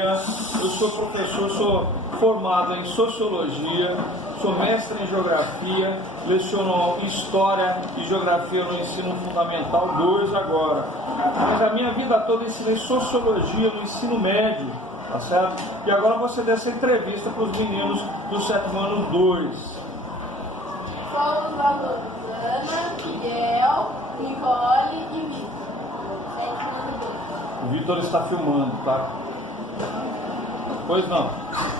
História, eu sou professor, sou formado em Sociologia, sou mestre em Geografia, leciono História e Geografia no Ensino Fundamental 2 agora. Mas a minha vida toda ensinei Sociologia no ensino médio, tá certo? E agora vou ceder essa entrevista para os meninos do 7º ano 2. Somos os alunos Ana, Miguel, Nicole e Vitor. 7º ano 2. O Vitor está filmando, tá? Pois não.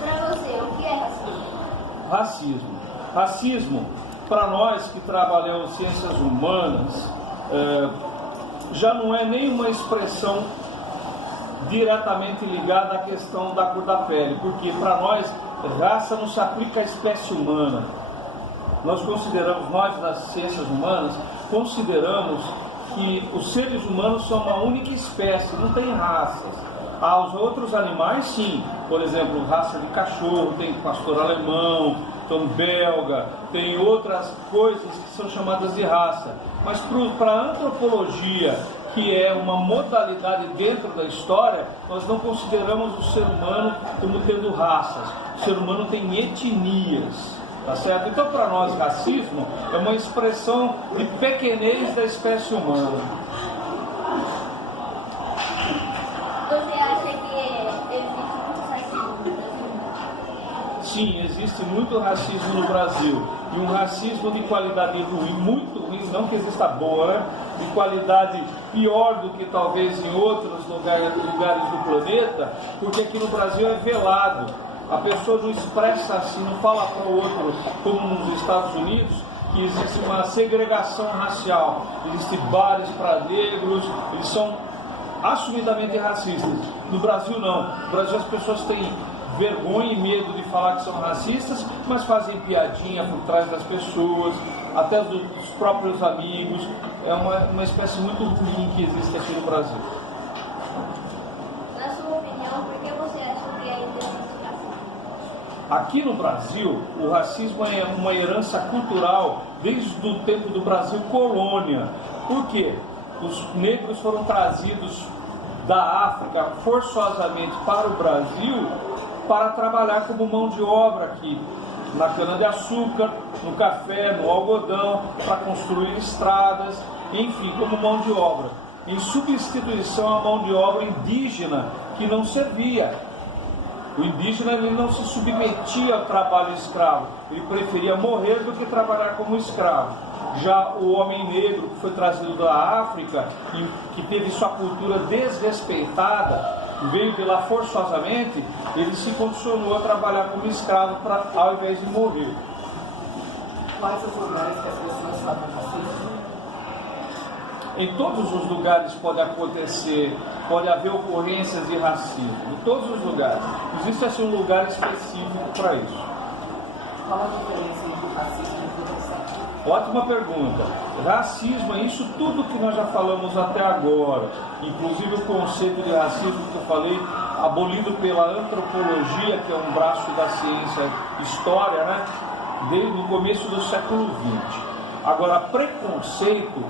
Para você, o que é racismo? Racismo. Racismo, para nós que trabalhamos ciências humanas, já não é nenhuma expressão diretamente ligada à questão da cor da pele, porque para nós, raça não se aplica à espécie humana. Nós consideramos, nós das ciências humanas, consideramos que os seres humanos são uma única espécie, não tem raças. Aos outros animais, sim. Por exemplo, raça de cachorro, tem pastor alemão, tem belga, tem outras coisas que são chamadas de raça. Mas para a antropologia, que é uma modalidade dentro da história, nós não consideramos o ser humano como tendo raças. O ser humano tem etnias, tá certo? Então, para nós, racismo é uma expressão de pequenez da espécie humana. Você acha que existe muito racismo no Brasil? Sim, existe muito racismo no Brasil. E um racismo de qualidade ruim, muito ruim, não que exista boa, né? De qualidade pior do que talvez em outros lugares do planeta, porque aqui no Brasil é velado. A pessoa não expressa assim, não fala para o outro, como nos Estados Unidos, que existe uma segregação racial. Existem bares para negros, eles são assumidamente racistas. No Brasil não. No Brasil as pessoas têm vergonha e medo de falar que são racistas, mas fazem piadinha por trás das pessoas, até dos próprios amigos. É uma espécie muito ruim que existe aqui no Brasil. Na sua opinião, por que você acha que ainda existe racismo? Aqui no Brasil, o racismo é uma herança cultural desde o tempo do Brasil colônia. Por quê? Os negros foram trazidos da África forçosamente para o Brasil para trabalhar como mão de obra aqui, na cana-de-açúcar, no café, no algodão, para construir estradas, enfim, como mão de obra, em substituição à mão de obra indígena que não servia. O indígena ele não se submetia ao trabalho escravo, ele preferia morrer do que trabalhar como escravo. Já o homem negro que foi trazido da África, que teve sua cultura desrespeitada, veio de lá forçosamente, ele se condicionou a trabalhar como escravo ao invés de morrer. Quais os lugares que as pessoas sabem racismo? Em todos os lugares pode acontecer, pode haver ocorrências de racismo, em todos os lugares. Existe assim um lugar específico para isso. Qual a diferença entre racismo e intolerância? Ótima pergunta. Racismo é isso tudo que nós já falamos até agora, inclusive o conceito de racismo que eu falei, abolido pela antropologia, que é um braço da ciência história, né? Desde o começo do século XX. Agora, preconceito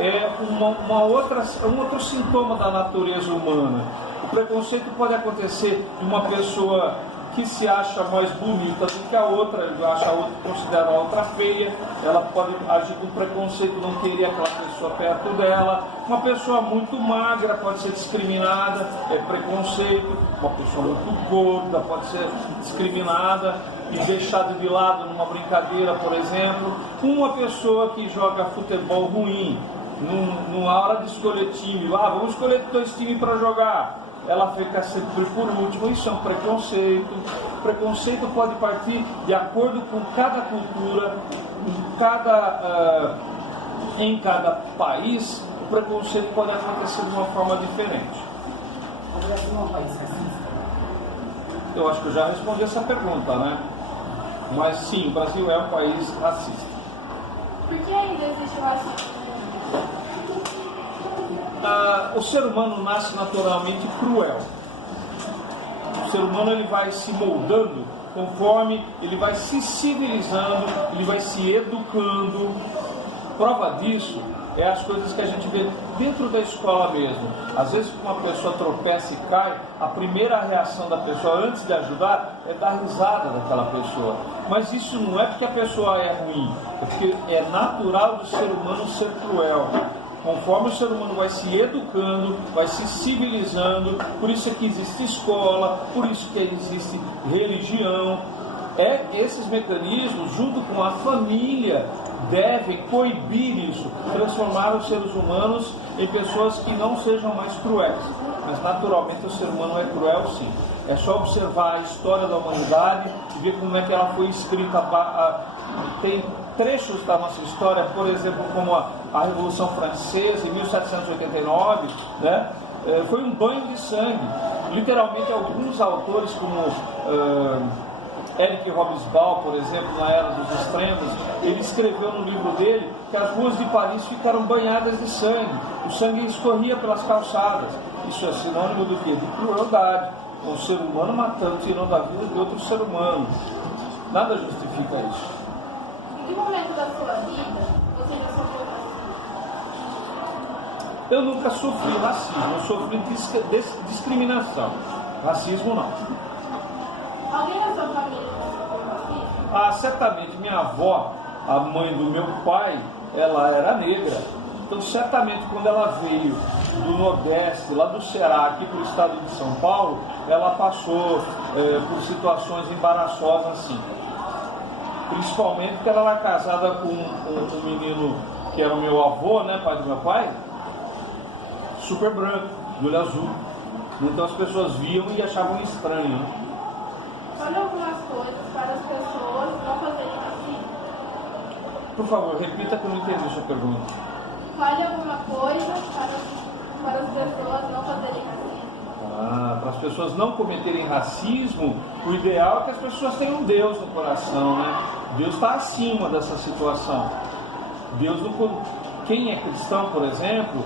é um outro sintoma da natureza humana. O preconceito pode acontecer de uma pessoa que se acha mais bonita do que a outra, ele acha a outra, considera a outra feia, ela pode agir com preconceito, não querer aquela pessoa perto dela. Uma pessoa muito magra pode ser discriminada, é preconceito. Uma pessoa muito gorda pode ser discriminada e deixada de lado numa brincadeira, por exemplo. Uma pessoa que joga futebol ruim, numa hora de escolher time, vamos escolher 2 times para jogar, ela fica sempre por último. Isso é um preconceito. O preconceito pode partir de acordo com cada cultura, em cada país. O preconceito pode acontecer de uma forma diferente. O Brasil é um país racista? Eu acho que eu já respondi essa pergunta, né? Mas sim, o Brasil é um país racista. Por que ainda existe o racismo? O ser humano nasce naturalmente cruel. O ser humano ele vai se moldando conforme ele vai se civilizando, ele vai se educando. Prova disso é as coisas que a gente vê dentro da escola mesmo. Às vezes, quando uma pessoa tropeça e cai, a primeira reação da pessoa, antes de ajudar, é dar risada daquela pessoa. Mas isso não é porque a pessoa é ruim, é porque é natural do ser humano ser cruel. Conforme o ser humano vai se educando, vai se civilizando, por isso é que existe escola, por isso que existe religião. Esses mecanismos, junto com a família, devem coibir isso, transformar os seres humanos em pessoas que não sejam mais cruéis. Mas naturalmente o ser humano é cruel, sim. É só observar a história da humanidade e ver como é que ela foi escrita. Tem trechos da nossa história, por exemplo, como a Revolução Francesa em 1789, né? Foi um banho de sangue. Literalmente, alguns autores, como Eric Hobsbawm, por exemplo, na Era dos Extremos, ele escreveu no livro dele que as ruas de Paris ficaram banhadas de sangue. O sangue escorria pelas calçadas. Isso é sinônimo do quê? De crueldade. Um ser humano matando, tirando a vida de outro ser humano. Nada justifica isso. Em que momento da sua vida você já sofreu racismo? Eu nunca sofri racismo, eu sofri discriminação. Racismo não. Alguém da sua família já sofreu racismo? Certamente minha avó, a mãe do meu pai, ela era negra. Então certamente quando ela veio do Nordeste, lá do Ceará, aqui para o estado de São Paulo, ela passou por situações embaraçosas assim. Principalmente porque ela era casada com um menino que era o meu avô, né, pai do meu pai, super branco, de olho azul. Então as pessoas viam e achavam estranho. Né? Fale algumas coisas para as pessoas não fazerem racismo. Por favor, repita que eu não entendi a sua pergunta. Fale alguma coisa para as pessoas não fazerem racismo. Para as pessoas não cometerem racismo, o ideal é que as pessoas tenham Deus no coração, né? Deus está acima dessa situação. Quem é cristão, por exemplo,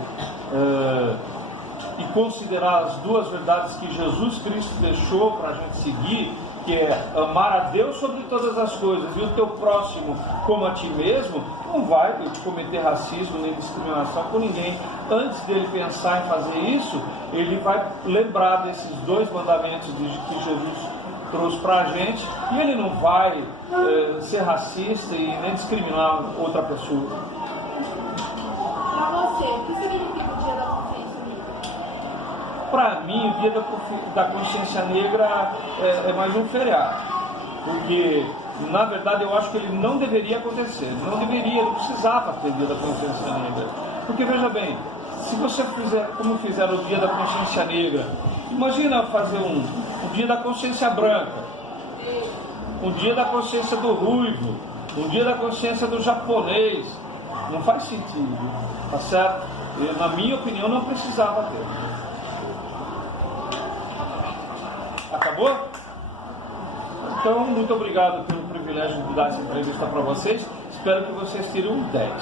e considerar as duas verdades que Jesus Cristo deixou para a gente seguir, que é amar a Deus sobre todas as coisas e o teu próximo como a ti mesmo, não vai cometer racismo nem discriminação com ninguém. Antes dele pensar em fazer isso, ele vai lembrar desses dois mandamentos que Jesus trouxe para a gente, e ele não vai ser racista e nem discriminar outra pessoa. Para você, o que significa o Dia da Consciência Negra? Para mim, o Dia da Consciência Negra é mais um feriado, porque, na verdade, eu acho que ele não deveria acontecer, não precisava ter Dia da Consciência Negra, porque, veja bem, se você fizer como fizeram o Dia da Consciência Negra, imagina fazer um Dia da Consciência Branca, um Dia da Consciência do Ruivo, um Dia da Consciência do Japonês, não faz sentido, tá certo? Na minha opinião, não precisava ter. Acabou? Então, muito obrigado pelo privilégio de dar essa entrevista para vocês. Espero que vocês tirem um 10.